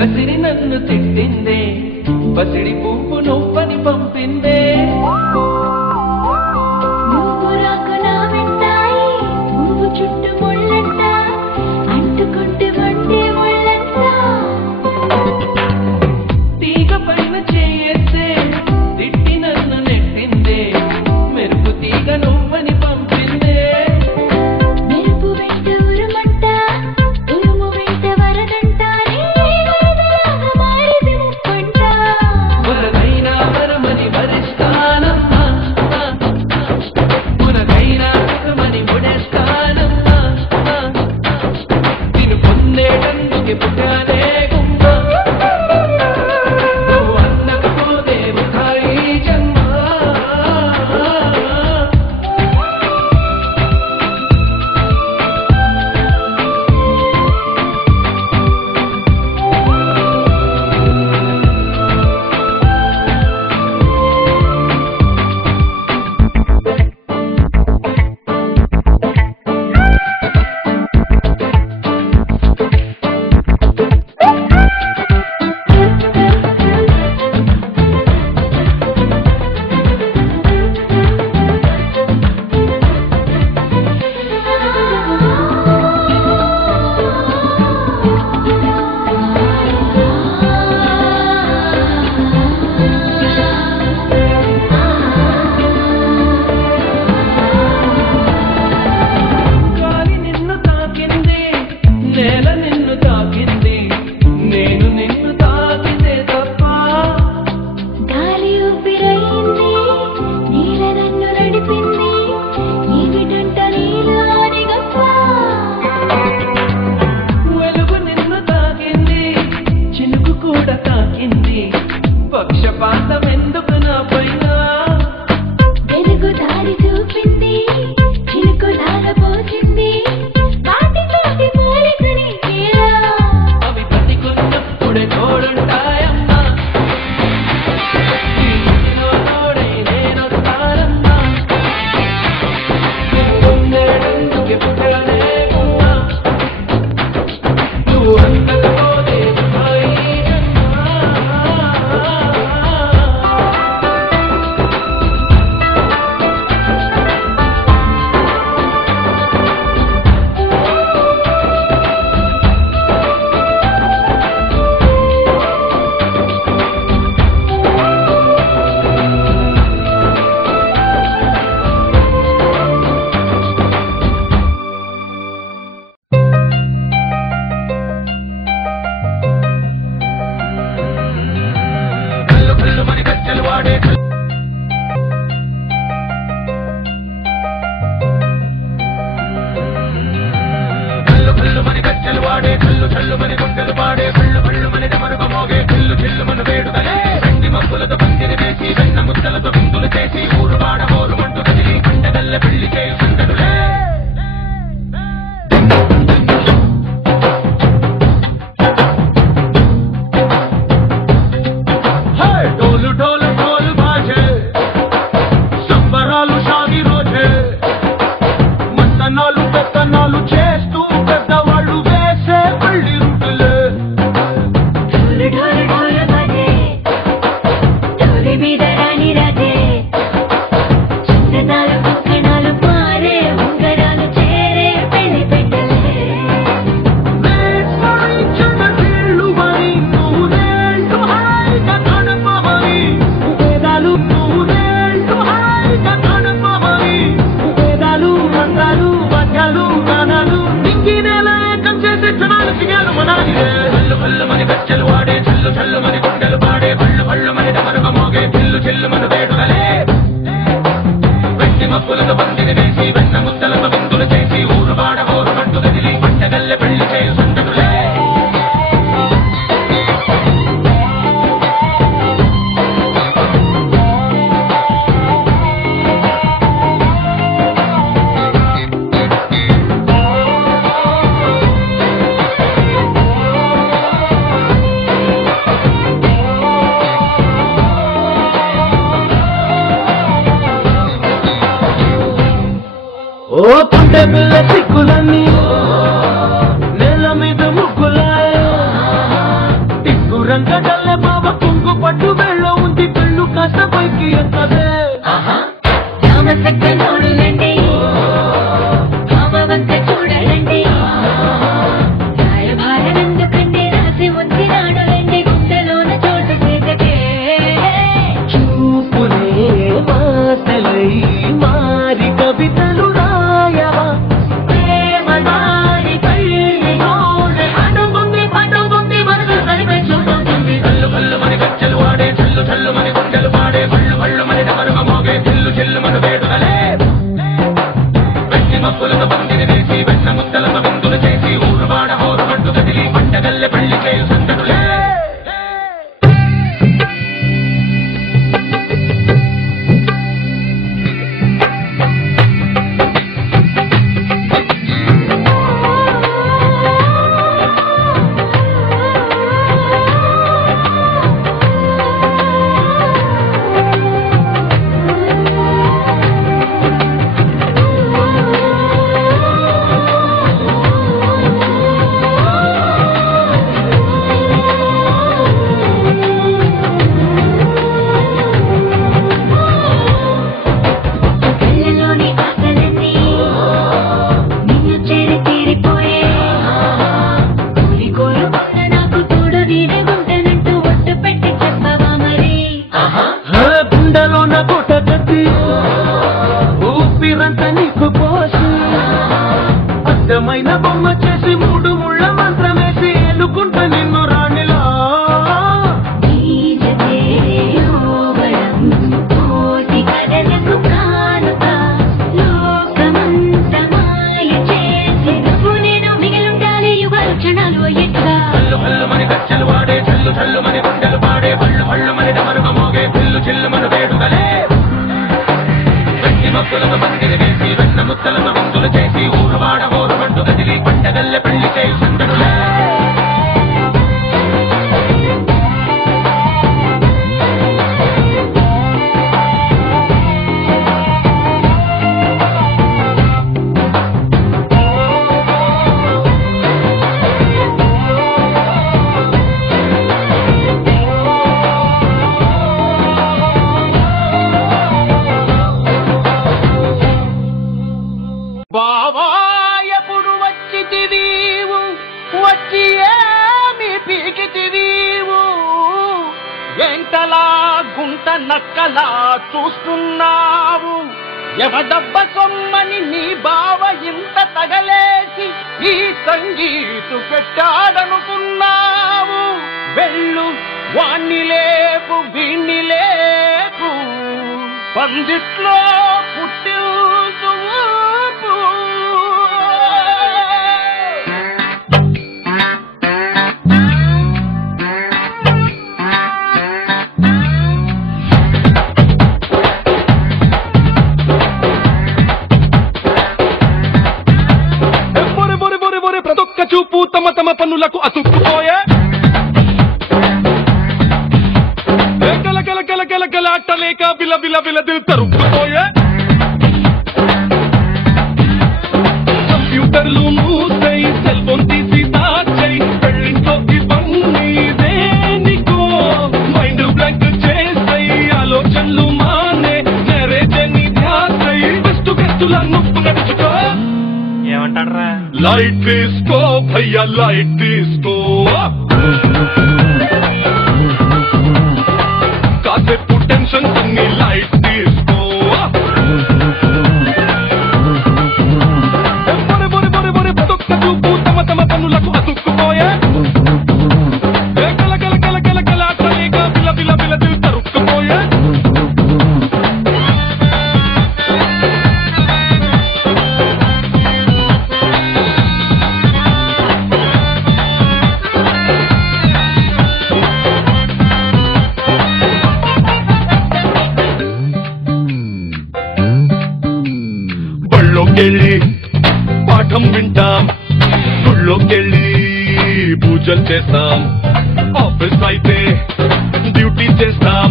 కసిరి నన్ను తిట్టిందే పసిడి పువ్వు నువ్వని పంపిందే నువ్వు రాకు నా వెంటాయి పువ్వు చుట్టూ ముళ్ళంట అంటుకుంటే వంటే ముళ్ళంట తీగ పైన చేస్తే తిట్టి నన్ను నెట్టిందే మెరుపు తీగ నువ్వని పంపిందే మెరుపు వెంట ఉరుమంట ఉరుము వెంట వరదంట వరదలాగా మారిది ముప్పంట వరదైనా వరమని వరిస్తానమ్మా మునగైనా సుఖమని ముడేస్తానమ్మా నిన్ను పొందేటందుకే పుట్టానే గుమ్మ నువ్వు అన్నకపోతే వృథాయి జన్మ గాలి నిన్ను తాకింది నేల నిన్ను తాకింది నేను నిన్ను తాకితే తప్ప గాలి ఊపిరైంది నీల నన్ను నడిపింది ఏమిటంట నీలోని గొప్ప వెలుగు నిన్ను తాకింది చినుకు కూడా తాకింది పక్షపాతం ఎందుకు నా పైన వెలుగు దారి చూపింది చినుకు పోసింది వాటితోటి పోలికని తీరా అవి బతికున్నప్పుడే తోడుంటాయమ్మా ఈ ఇంటిలో తోడై నేనొస్తానమ్మా నువ్వు పొందేటందుకే పుట్టానే గుమ్మ నువ్వు అందకపోతే వృథాయి జన్మ ढोल ढोल ढोल बाजे సంబరాలు షాది రోజే మంతనాలు పెత్తనాలు చేస్తూ పెద్దవాళ్ళు వేసే పళ్ళి రుటులే ఢోలు ఢోలు ఢోలు బజే ఢోలి మీద రాణి రాజే చందనాలు కంకణాలు మారే ఉంగరాలు చేరే పెళ్లి పెట్టలే వేసవించిన వరి నూరేళ్ళు హాయిగా గడపమని వేదాలు నూరేళ్ళు హాయిగా గడపమని వేదాలు మంత్రాలు వాక్యాలు గానాలు ఇంకి నెల ఏకం చేసే క్షణాలు సిగాలు మనాలి పళ్ళు పళ్ళు మని గజ్జలు వాడే చల్లు చల్లు మని గుండెలు పాడే పళ్ళు పళ్ళు మని డమరుగ మోగే చిల్లు చిల్లు మన వేడుకలే వెండి మబ్బులతో బందిని వేసి వెన్న ముద్దలతో విందులు చేసి ఊరు వాడ హోరు మంటు కదిలి పంటగల్లె పెళ్లి చేయు సంతకులే ఓ పుట్టే పిల్ల సిక్కులన్నీ నేల మీద ముగ్గులాయో రంగడల్లే బావ కుంగు పట్టు వెళ్ళ ఉంది పెళ్ళు కాస్త పైకి ఎత్తదే చూడండి భావవంత చూడండి రాయభారం ఎందుకండి రాసి ఉంచినాడు రండి గుండెలోన చోటు చేతకే చూపులే మాటలై మారి కవితలు రాయవా ప్రేమ దారి కళ్ళోనే పండుతుంది మనసు సరిపెచ్చుకుంటుంది కళ్ళు కళ్ళు మని గచ్చలు వాడే చల్లు చల్లు మని గుండెలు పాడే కళ్ళు కళ్ళు మని డమరుగ మోగే చిల్లు చిల్లు మన వేడుదలే వెట్టి మప్పులతో పందిరి వేసి వెన్న ముద్దలతో విందులు చేసి ఊరువాడ హోరు పట్టు కదిలి పంటగల్లె పెళ్లి చేయు సందడులే కళ్ళలోని ఆశలన్నీ నిన్ను చేరి తీరిపోయే కోరుకున్న నాకు తోడు నీడే ఉంటానంటూ ఒట్టు పెట్టి చెప్పవా మరి గుండెలోన కోట కట్టి ఊపిరంతా నీకు పోసి అర్థమైన బొమ్మ చేసి మూడు ముళ్ళ మంత్రమేసి ఎన్నుకుంటా నిన్ను రాణిలా కోటి కథలకు కానుక లోకమంత మాయ చేసి నువ్వు నేను మిగిలుండాలి యుగాలు క్షణాలు అయ్యేట్టుగా కళ్ళు కళ్ళు మని గచ్చలు వాడే చల్లు చల్లు మని గుండెలు పాడే పళ్ళు పళ్ళు మని డమరుగ మోగే పిల్లు చిల్లు మన వేడుదలే వెట్టి మక్కులతో పందిరి వేసి వెన్న ముద్దలతో విందులు చేసి ఊరువాడ హోరు పట్టు కదిలి పంటగల్లె పెళ్లి చేయు సందడులే బావా ఎప్పుడు వచ్చితివీవు వచ్చి ఏమి పీకితివీవు ఎంటలా గుంట నక్కలా చూస్తున్నావు ఎవదబ్బ సొమ్మని నీ బావ ఇంత తగలేసి ఈ సంగీతు పెట్టాడనుకున్నావు వెళ్ళు వాణ్ణి లేపు వీణ్ణి లేపు పందిట్లో పుట్టిల్చు ఊపు. ప్రతొక్క చూపు తమ తమ పనులకు అతుక్కుపోయే కల కల కల కల కల అట్టలేక బిల బిల బిల దిల్ తరుక్కుపోయే కంప్యూటర్లు మూసై సెల్ ఫోన్ తీసి దాచై పెళ్ళింట్లో ఇవన్నీ దేనికో మైండ్ బ్లాంక్ చేసై ఆలోచనలు మానే నెరేజని ధ్యాసై బెస్ట్ గెస్టుల నొప్పు నడుచుకో ఏమంటాడ్రా లైట్ తీసుకో భయ్యా లైట్ తీసుకో కాసేపు టెన్షన్ అన్ని లైట్ తీసుకో ప్రతొక్క చూపు తమ తమ పనులకు అతుక్కుపోయే కల కల కల కల కల అట్టలేక బిల బిల బిల దిల్ తరుక్కుపోయే బళ్ళోకెళ్ళి పాఠం వింటాం గుళ్ళోకెళ్ళి పూజలు చేస్తాం ఆఫీస్ అయితే డ్యూటీ చేస్తాం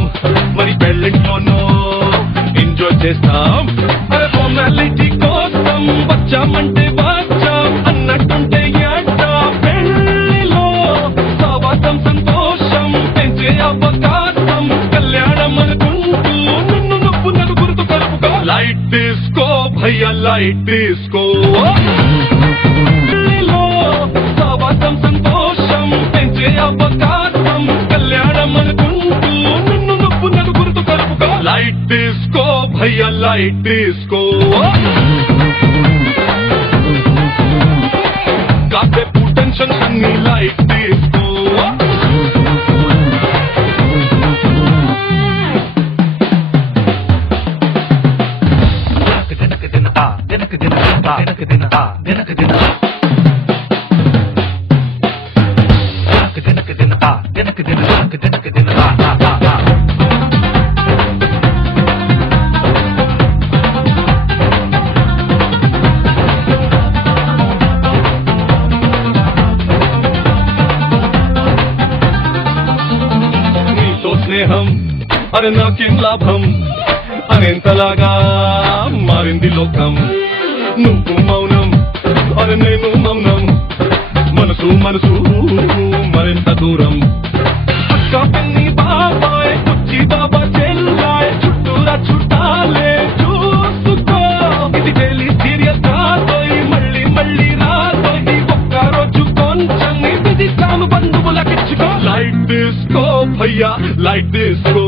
మరి పెళ్ళింట్లోనూ ఎంజాయ్ చేస్తాం అరే ఫార్మాలిటీ కోసం వచ్చామంటే వచ్చాం అన్నట్టుంటే ఏంట పెళ్ళిలో సావాసం సంతోషం డిస్కో భయ్యా లైట్ డిస్కో సావాసం సంతోషం పెంచే అవకాశం కళ్యాణం అనుకుంటూ నిన్ను నువ్వు నలుగురితో కలుపుకో లైట్ డిస్కో భయ్యా లైట్ డిస్కో కాసేపు టెన్షన్ అన్ని లైట్ డిస్కో స్నేహం అరే నాకేం లాభం అనేంతలాగా మారింది లోకం నువ్వు మౌనం అరే నేను మౌనం మనసు మనసు మరింత దూరం అక్క పిన్ని బాబాయ్ కుచ్చి బాబా చెల్లాయ్ చుట్టూరా చుట్టాలే చూసుకో ఇది డైలీ సీరియస్ కాదోయ్ మళ్ళీ మళ్ళీ రాదోయ్ ఒక్క రోజు కొంచెం ఇది తాను బంధువులకిచ్చుకో లైట్ డిస్కో భయ్యా లైట్ డిస్కో